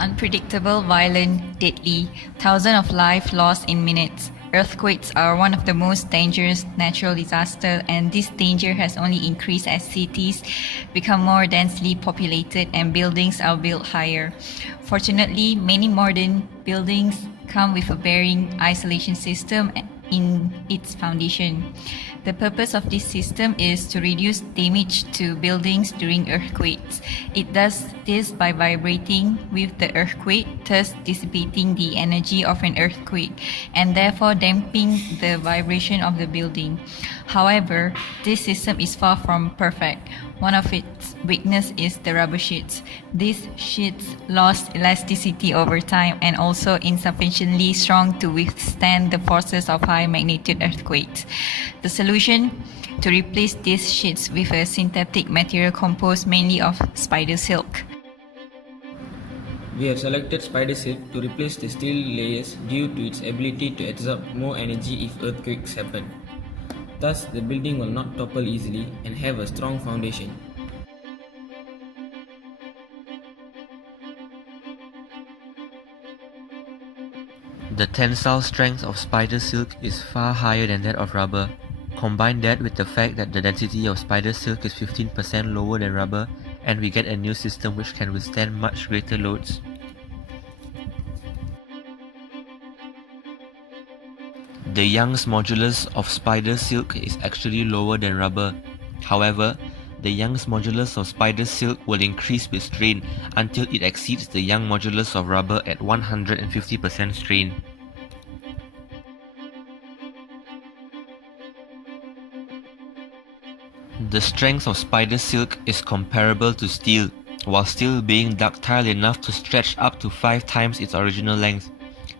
Unpredictable, violent, deadly, thousands of lives lost in minutes. Earthquakes are one of the most dangerous natural disasters, and this danger has only increased as cities become more densely populated and buildings are built higher. Fortunately, many modern buildings come with a bearing isolation system in its foundation. The purpose of this system is to reduce damage to buildings during earthquakes. It does this by vibrating with the earthquake, thus dissipating the energy of an earthquake and therefore damping the vibration of the building. However, this system is far from perfect. One of its weaknesses is the rubber sheets. These sheets lost elasticity over time and also insufficiently strong to withstand the forces of high magnitude earthquakes. The solution to replace these sheets with a synthetic material composed mainly of spider silk. We have selected spider silk to replace the steel layers due to its ability to absorb more energy if earthquakes happen. Thus, the building will not topple easily and have a strong foundation. The tensile strength of spider silk is far higher than that of rubber. Combine that with the fact that the density of spider silk is 15% lower than rubber, and we get a new system which can withstand much greater loads. The Young's modulus of spider silk is actually lower than rubber. However, the Young's modulus of spider silk will increase with strain until it exceeds the Young modulus of rubber at 150% strain. The strength of spider silk is comparable to steel, while still being ductile enough to stretch up to 5 times its original length.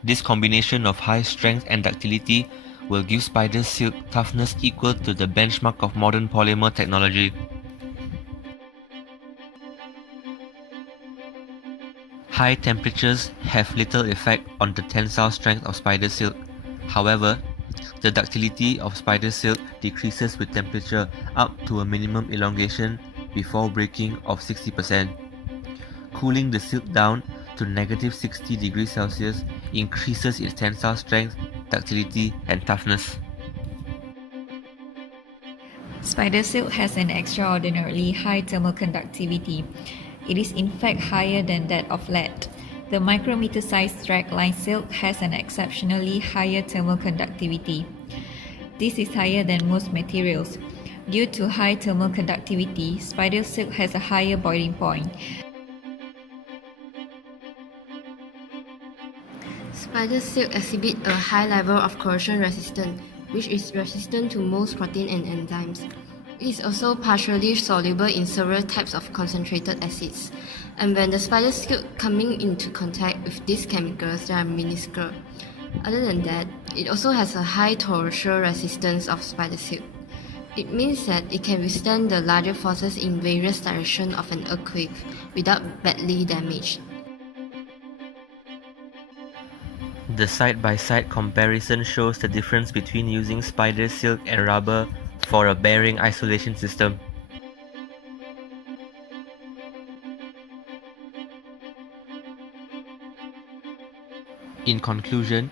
This combination of high strength and ductility will give spider silk toughness equal to the benchmark of modern polymer technology. High temperatures have little effect on the tensile strength of spider silk. However, the ductility of spider silk decreases with temperature up to a minimum elongation before breaking of 60%. Cooling the silk down to negative 60 degrees Celsius increases its tensile strength, ductility, and toughness. Spider silk has an extraordinarily high thermal conductivity. It is in fact higher than that of lead. The micrometer-sized dragline silk has an exceptionally higher thermal conductivity. This is higher than most materials. Due to high thermal conductivity, spider silk has a higher boiling point. Spider silk exhibits a high level of corrosion resistance, which is resistant to most protein and enzymes. It is also partially soluble in several types of concentrated acids, and when the spider silk coming into contact with these chemicals, they are minuscule. Other than that, it also has a high torsional resistance of spider silk. It means that it can withstand the larger forces in various directions of an earthquake without badly damaged. The side-by-side comparison shows the difference between using spider silk and rubber for a bearing isolation system. In conclusion,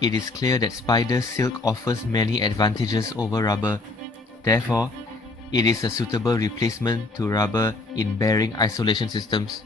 it is clear that spider silk offers many advantages over rubber. Therefore, it is a suitable replacement to rubber in bearing isolation systems.